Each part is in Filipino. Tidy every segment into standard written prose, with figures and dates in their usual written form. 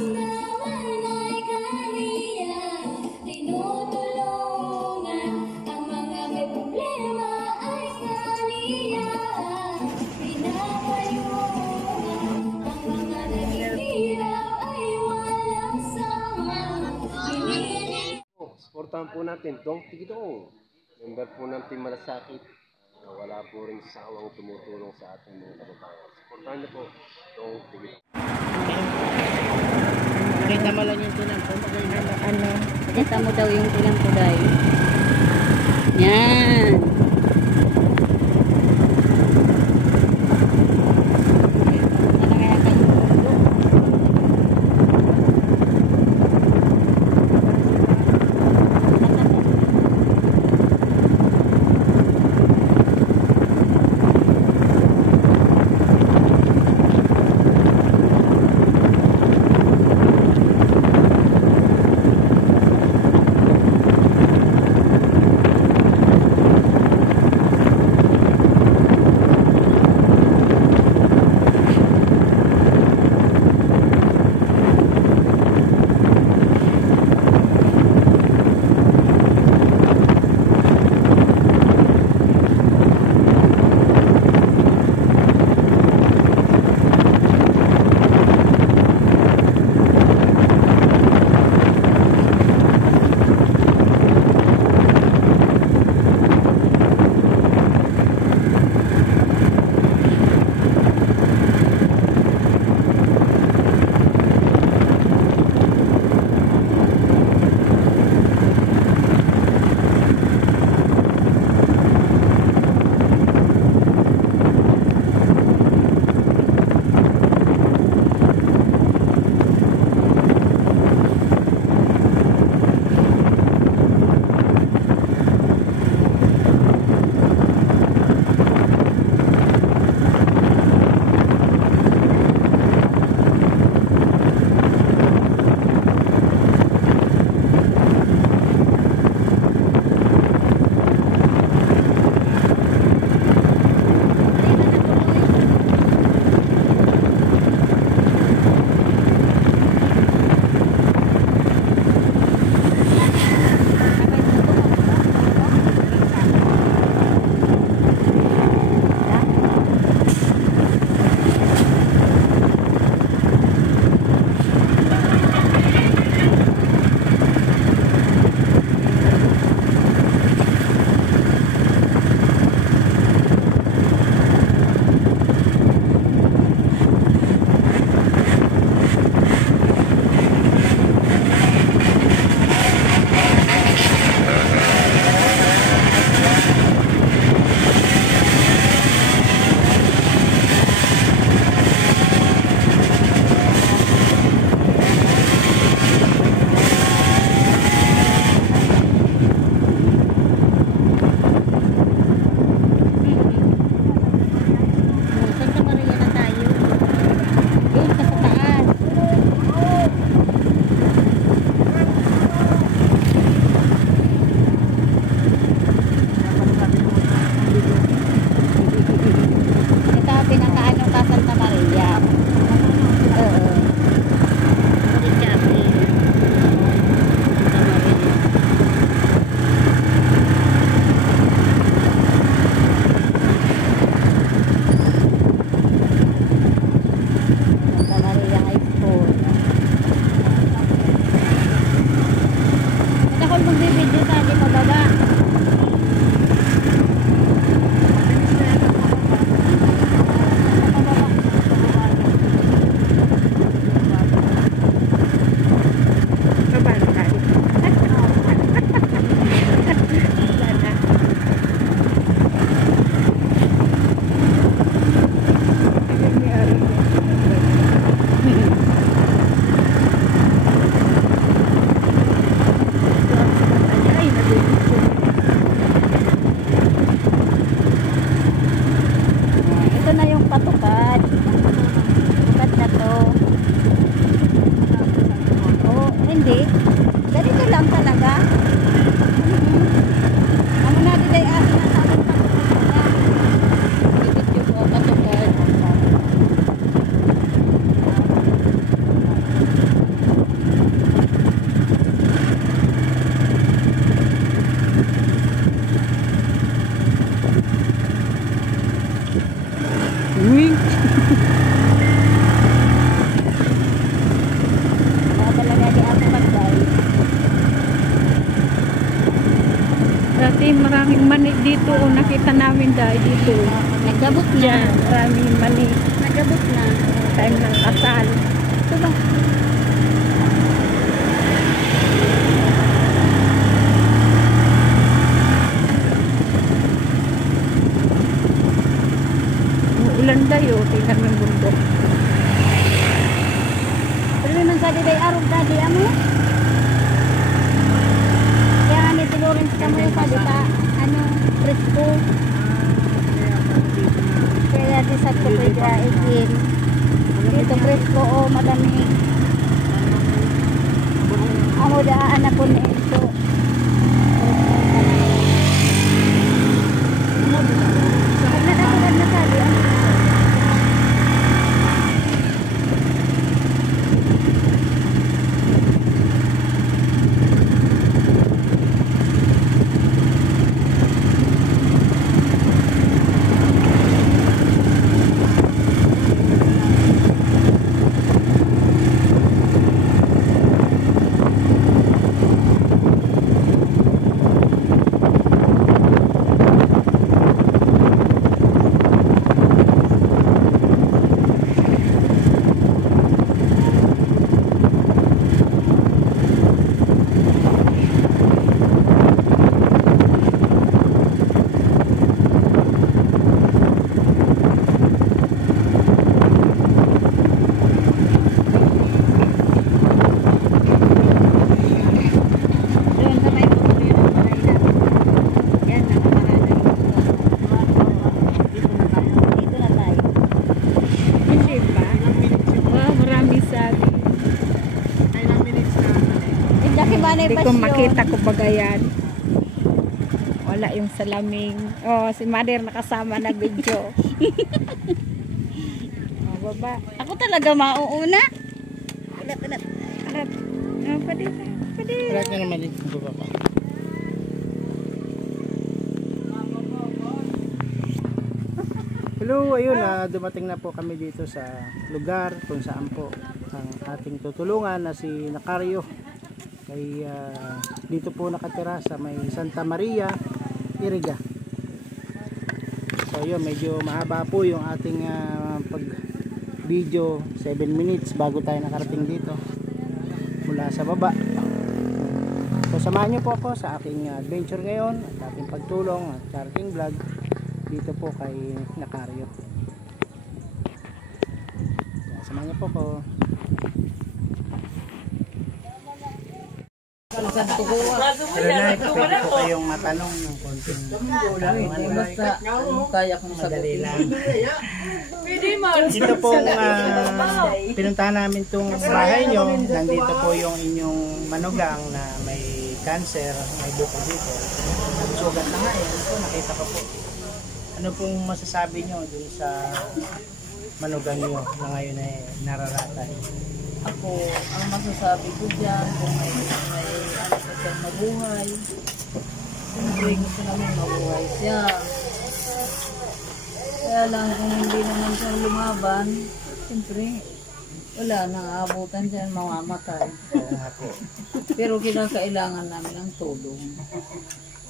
naman ay kaniya, tinutulungan. Ang mga may problema ay kaniya, pinapayungan. Ang mga naghihirap ay walang sama. Supportahan po natin Dong Tigidong, member po ng Team Malasakit, na wala po rin sawang tumutulong sa ating mga kababayan. Supportahan niyo po Dong Tigidong. Nakita mo lang yung tulang ko. Ano? Nakita mo daw yung tulang ko dahil. Yan. maraming mani dito. O, nakita namin dahil dito. Nagabot na. Yan, maraming mani. Nagabot na. Time ng kasal. Ito ba? Ulan tayo. Tingnan mo yung bundok. Pero nang kadi day arog dadi amo. Kaya nga ni tinurin sa mo yung kadi ka ano presko. Kaya di sa ko pwede ikin. Dito presko o madami. Amo daan ako na ito. Nagdadagdag na kadi. Doon sa may puno ng balay na. Yan, nakaparada yung dito na tayo. Hindi ba? Wow, marami sabi. Hindi ba na Hindi ko makita ko bagayan. Wala yung salaming. Oh, si Mother nakasama na video. Oh, baba. Ako talaga mauuna. Alat. Oh, pwede. Lahat na naman dito baba pa. Hello, ayun dumating na po kami dito sa lugar kung saan po ang ating tutulungan na si Nacario. Ay dito po nakatira sa may Santa Maria, Iriga. So yun, medyo mahaba po yung ating pag video, 7 minutes bago tayo nakarating dito mula sa baba. So samahan niyo po ako sa aking adventure ngayon at ating pagtulong at charting vlog dito po kay Nacario. Samahan niyo po ako. Pwede po kayong matanong ng konting Basta kaya kong madali sagutin. lang. Dito po pinuntahan namin itong bahay nyo. Nandito po yung inyong manugang na may cancer, may buko dito. Nagsugat na nga eh. Ito, nakita ko po. Ano pong masasabi nyo dun sa manugang nyo na ngayon ay nararatan? Ako, ang masasabi ko dyan, kung may ano pa siyang mabuhay, siyempre gusto namin mabuhay siya. Kaya lang kung hindi naman siya lumaban, siyempre wala nang aabutan siya, mamamatay. Oo nga po. Pero kinakailangan namin ang tulong.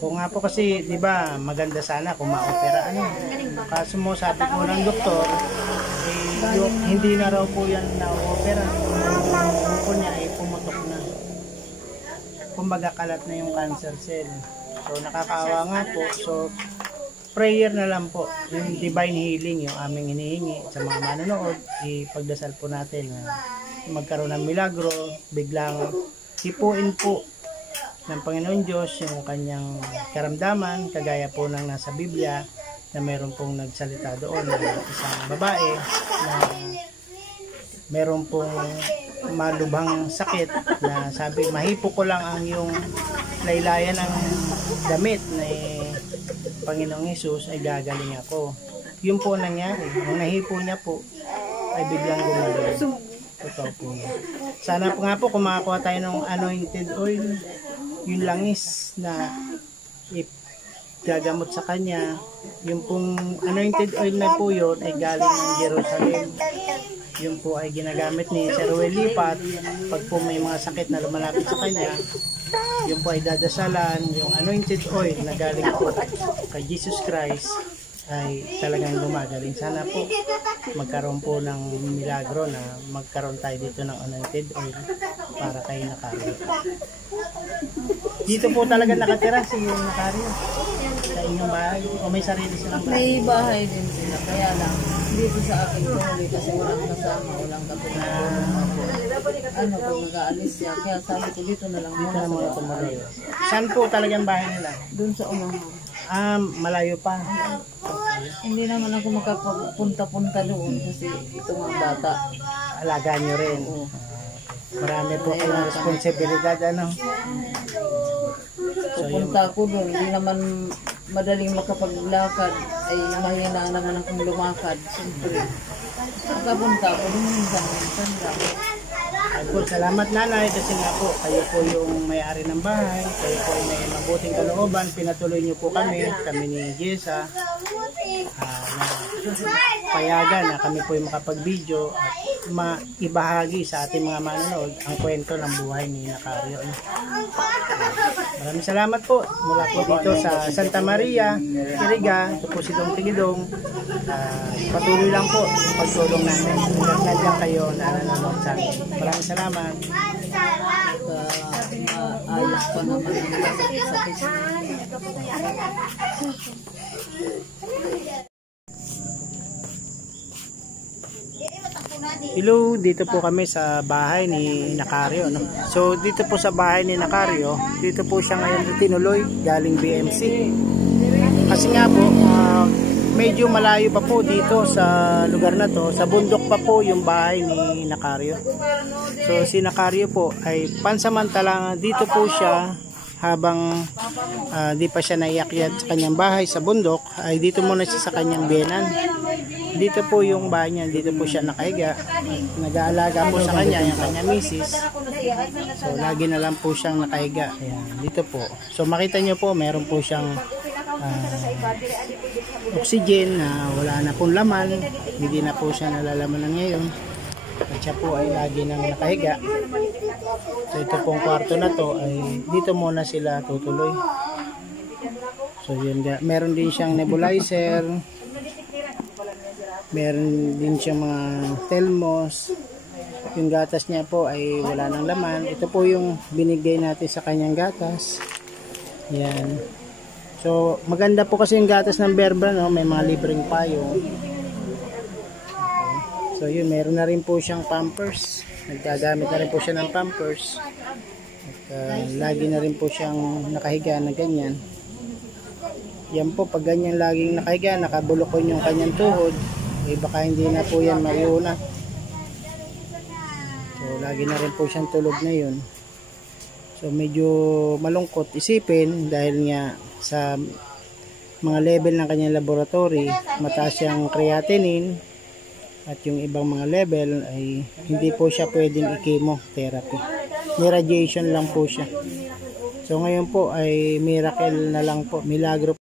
Kung nga po kasi, di ba, maganda sana kung ma-opera ano. Kaso mo, sabi po ng doktor, hindi na raw po yan na-opera. Yung buko niya ay pumutok na. Kumbaga kalat na yung cancer cell. So nakakaawa nga po. So prayer na lang po. Yung divine healing, yung aming hinihingi sa mga manonood, ipagdasal po natin na magkaroon ng milagro, biglang hipuin po ng Panginoon Diyos yung kanyang karamdaman, kagaya po ng nasa Biblia na mayroon pong nagsalita doon na isang babae na mayroon pong malubhang sakit na sabi, mahipo ko lang ang yung laylayan ng damit na Panginoong Hesus ay gagaling ako. Yun po nangyari. Nung nahipo niya po ay biglang gumaling. Totoo po. Sana po nga po kung makakuha tayo ng anointed oil, yung langis na gagamot sa kanya, yung pong anointed oil na po yun ay galing ng Jerusalem. Yung po ay ginagamit ni Sir Ruel Lipat pag po may mga sakit na lumalapit sa kanya, Yung po ay dadasalan, yung anointed oil na galing po kay Jesus Christ ay talagang gumagaling. Sana po magkaroon po ng milagro na magkaroon tayo dito ng anointed oil para kay Nakario. Dito po talaga nakatira si Nakario sa inyong bahay o may sarili silang bahay? May bahay din sila, kaya lang dito sa aking tuloy kasi walang kasama, walang katulad. Ano kung nag-aalis siya, kaya sabi ko dito na lang muna Mga sa tumuloy. Saan po talagang bahay nila? doon sa unahan. Malayo pa. Hindi naman ako makapunta-punta doon kasi ito mga bata. Alagaan nyo rin. Marami po kayong responsibilidad, ano? Pupunta ako doon, hindi naman madaling makapaglakad, ay mahina naman akong lumakad. Siyempre, makapunta ako doon minsan. Po, salamat nanay kasi nga po kayo po yung may-ari ng bahay, kayo po ay may mabuting kalooban, pinatuloy niyo po kami ni Jessa na payagan na kami po yung makapag-video at maibahagi sa ating mga manonood ang kwento ng buhay ni Nakario. Maraming salamat po mula po dito sa Santa Maria, Iriga. Ito po si Dong Tigidong. Patuloy lang po yung pagtulong namin. Nandiyan kayo na nanonood sa amin. Maraming salamat. Ayos pa naman ang sakit. Hello, dito po kami sa bahay ni Nakario, no? So dito po sa bahay ni Nakario, dito po siya ngayon tinuloy galing BMC. Kasi nga po, medyo malayo pa po dito sa lugar na to, sa bundok pa po yung bahay ni Nakario. So si Nakario po ay pansamantala dito po siya habang di pa siya naiakyat sa kanyang bahay sa bundok, ay dito muna siya sa kanyang biyenan. Dito po yung bahay niya, dito po siya nakahiga. Nag-aalaga po sa kanya yung kanyang misis. So lagi na lang po siyang nakahiga. Ayan, dito po. So makita nyo po, meron po siyang oxygen na wala na pong laman. Hindi na po siya nalalaman na ngayon. At siya po ay lagi nang nakahiga. So ito pong kwarto na to ay dito muna sila tutuloy. So yun, meron din siyang nebulizer. Meron din siyang mga Telmos. Yung gatas niya po ay wala nang laman. Ito po yung binigay natin sa kanyang gatas. Yan. So maganda po kasi yung gatas ng Berbra, no? May mga libreng payong. So yun, meron na rin po siyang Pampers. Naggagamit na rin po siya ng Pampers. At lagi na rin po siyang nakahiga na ganyan. Yan po, pag ganyan laging nakahiga, nakabulokon yung kanyang tuhod, eh baka hindi na po yan maiuna. So lagi na rin po siyang tulog na yun. So medyo malungkot isipin dahil nga sa mga level ng kanyang laboratory, mataas yung creatinine at yung ibang mga level ay hindi po siya pwedeng i-chemotherapy. May radiation lang po siya. So ngayon po ay miracle na lang po, milagro